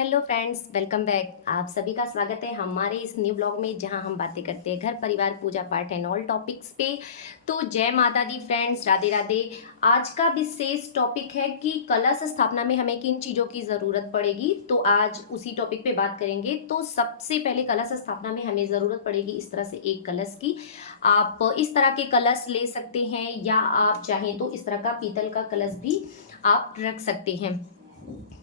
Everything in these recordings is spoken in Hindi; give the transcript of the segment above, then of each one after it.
Hello friends, welcome back. आप सभी का स्वागत है हमारे इस न्यू ब्लॉग में, जहां हम बातें करते हैं घर परिवार पूजा पाठ एंड ऑल टॉपिक्स पे। तो जय माता दी फ्रेंड्स, राधे राधे। आज का विशेष टॉपिक है कि कलश स्थापना में हमें किन चीज़ों की ज़रूरत पड़ेगी। तो आज उसी टॉपिक पे बात करेंगे। तो सबसे पहले कलश स्थापना में हमें ज़रूरत पड़ेगी इस तरह से एक कलश की। आप इस तरह के कलश ले सकते हैं, या आप चाहें तो इस तरह का पीतल का कलश भी आप रख सकते हैं।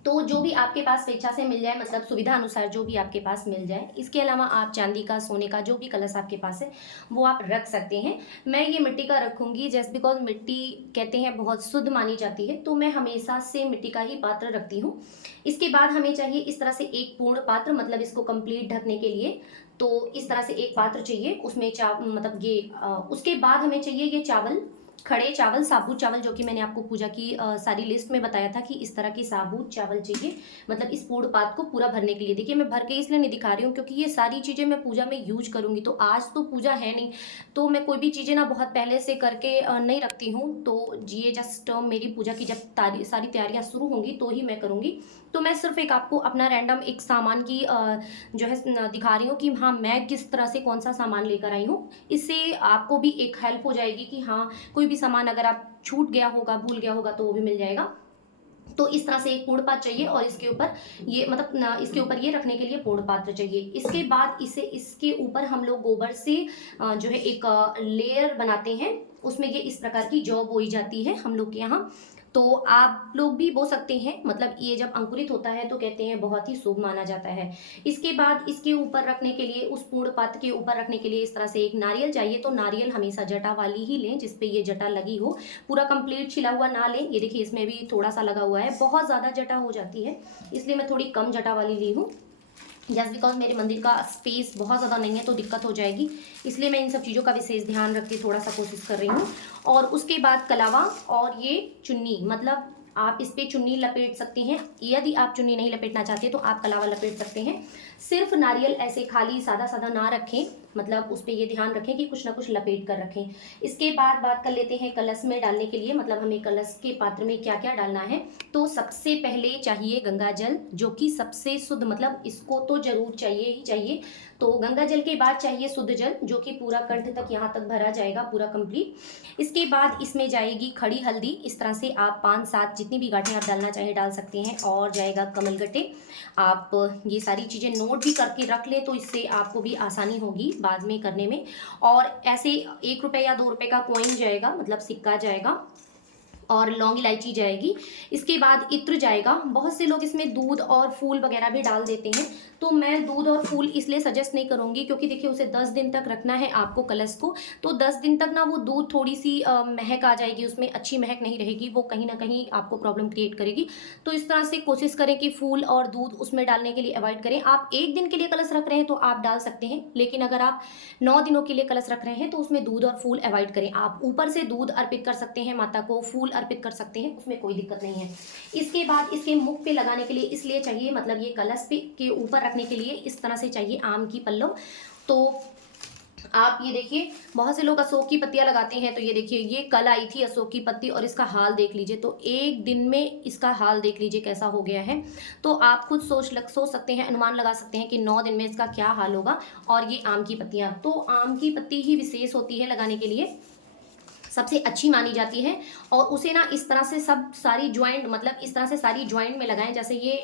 तो जो भी आपके पास स्वेच्छा से मिल जाए, मतलब सुविधा अनुसार जो भी आपके पास मिल जाए। इसके अलावा आप चांदी का, सोने का, जो भी कलश आपके पास है वो आप रख सकते हैं। मैं ये मिट्टी का रखूंगी जस्ट बिकॉज मिट्टी कहते हैं बहुत शुद्ध मानी जाती है, तो मैं हमेशा से मिट्टी का ही पात्र रखती हूँ। इसके बाद हमें चाहिए इस तरह से एक पूर्ण पात्र, मतलब इसको कंप्लीट ढकने के लिए। तो इस तरह से एक पात्र चाहिए, उसमें मतलब ये उसके बाद हमें चाहिए ये चावल, खड़े चावल, साबुत चावल, जो कि मैंने आपको पूजा की सारी लिस्ट में बताया था कि इस तरह की साबुत चावल चाहिए, मतलब इस पूर्ण पात को पूरा भरने के लिए। देखिए, मैं भर के इसलिए नहीं दिखा रही हूँ क्योंकि ये सारी चीज़ें मैं पूजा में यूज करूंगी। तो आज तो पूजा है नहीं, तो मैं कोई भी चीज़ें ना बहुत पहले से करके नहीं रखती हूँ। तो ये जस्ट मेरी पूजा की जब सारी तैयारियाँ शुरू होंगी तो ही मैं करूँगी। तो मैं सिर्फ एक आपको अपना रैंडम एक सामान की जो है दिखा रही हूँ कि हाँ, मैं किस तरह से कौन सा सामान लेकर आई हूँ। इससे आपको भी एक हेल्प हो जाएगी कि हाँ, कोई भी सामान अगर आप छूट गया होगा, भूल गया होगा, तो वो भी मिल जाएगा। तो इस तरह से एक पूर्ण पात्र चाहिए, और इसके ऊपर ये मतलब इसके ऊपर ये रखने के लिए पूर्ण पात्र चाहिए। इसके बाद इसे इसके ऊपर हम लोग गोबर से जो है एक लेयर बनाते हैं। उसमें ये इस प्रकार की जौ बोई जाती है हम लोग के यहाँ। तो आप लोग भी बो सकते हैं, मतलब ये जब अंकुरित होता है तो कहते हैं बहुत ही शुभ माना जाता है। इसके बाद इसके ऊपर रखने के लिए, उस पूर्ण पात्र के ऊपर रखने के लिए इस तरह से एक नारियल चाहिए। तो नारियल हमेशा जटा वाली ही लें, जिसपे ये जटा लगी हो। पूरा कंप्लीट छिला हुआ ना लें। ये देखिए, इसमें भी थोड़ा सा लगा हुआ है, बहुत ज़्यादा जटा हो जाती है, इसलिए मैं थोड़ी कम जटा वाली ली हूँ। जस्ट बिकॉज मेरे मंदिर का स्पेस बहुत ज़्यादा नहीं है तो दिक्कत हो जाएगी, इसलिए मैं इन सब चीज़ों का विशेष ध्यान रख के थोड़ा सा कोशिश कर रही हूँ। और उसके बाद कलावा और ये चुन्नी, मतलब आप इस पे चुन्नी लपेट सकते हैं। यदि आप चुन्नी नहीं लपेटना चाहते तो आप कलावा लपेट सकते हैं। सिर्फ नारियल ऐसे खाली सादा सादा ना रखें, मतलब उस पर ये ध्यान रखें कि कुछ ना कुछ लपेट कर रखें। इसके बाद बात कर लेते हैं कलश में डालने के लिए, मतलब हमें कलश के पात्र में क्या क्या डालना है। तो सबसे पहले चाहिए गंगा जल, जो कि सबसे शुद्ध, मतलब इसको तो जरूर चाहिए ही चाहिए। तो गंगा जल के बाद चाहिए शुद्ध जल, जो कि पूरा कंठ तक यहाँ तक भरा जाएगा, पूरा कंप्लीट। इसके बाद इसमें जाएगी खड़ी हल्दी। इस तरह से आप 5-7 जितनी भी गांठें आप डालना चाहे डाल सकते हैं। और जाएगा कमलगट्टे। आप ये सारी चीज़ें नोट भी करके रख ले, तो इससे आपको भी आसानी होगी बाद में करने में। और ऐसे 1 रुपये या 2 रुपये का कॉइन जाएगा, मतलब सिक्का जाएगा। और लौंग इलायची जाएगी। इसके बाद इत्र जाएगा। बहुत से लोग इसमें दूध और फूल वगैरह भी डाल देते हैं, तो मैं दूध और फूल इसलिए सजेस्ट नहीं करूंगी क्योंकि देखिए, उसे 10 दिन तक रखना है आपको कलश को। तो 10 दिन तक ना वो दूध थोड़ी सी महक आ जाएगी, उसमें अच्छी महक नहीं रहेगी, वो कहीं ना कहीं आपको प्रॉब्लम क्रिएट करेगी। तो इस तरह से कोशिश करें कि फूल और दूध उसमें डालने के लिए अवॉइड करें। आप 1 दिन के लिए कलश रख रहे हैं तो आप डाल सकते हैं, लेकिन अगर आप 9 दिनों के लिए कलश रख रहे हैं तो उसमें दूध और फूल अवॉइड करें। आप ऊपर से दूध अर्पित कर सकते हैं माता को, फूल अर्पित कर सकते हैं, उसमें कोई दिक्कत नहीं है। इसके बाद इसके मुख पे लगाने के लिए इसलिए चाहिए, मतलब ये कलश पे के ऊपर रखने के लिए इस तरह से चाहिए आम की पल्लव। तो आप ये देखिए, बहुत से लोग अशोक की पत्तियां लगाते हैं। तो ये देखिए, ये कल आई थी अशोक की पत्ती, और इसका हाल देख लीजिए। तो 1 दिन में इसका हाल देख लीजिए कैसा हो गया है। तो आप खुद सोच सकते हैं, अनुमान लगा सकते हैं कि 9 दिन में इसका क्या हाल होगा। और ये आम की पत्तियां, तो आम की पत्ती ही विशेष होती है लगाने के लिए, सबसे अच्छी मानी जाती है। और उसे ना इस तरह से सब सारी ज्वाइंट, मतलब इस तरह से सारी ज्वाइंट में लगाएं। जैसे ये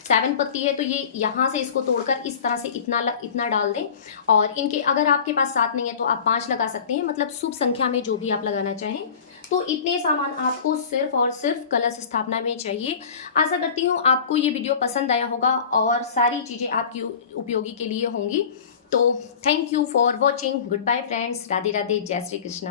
7 पत्ती है, तो ये यहाँ से इसको तोड़कर इस तरह से इतना डाल दें। और इनके अगर आपके पास 7 नहीं है तो आप 5 लगा सकते हैं, मतलब शुभ संख्या में जो भी आप लगाना चाहें। तो इतने सामान आपको सिर्फ और सिर्फ कलश स्थापना में चाहिए। आशा करती हूँ आपको ये वीडियो पसंद आया होगा और सारी चीज़ें आपकी उपयोगी के लिए होंगी। तो thank you for watching. Goodbye friends, Radhe Radhe, जय श्री कृष्ण।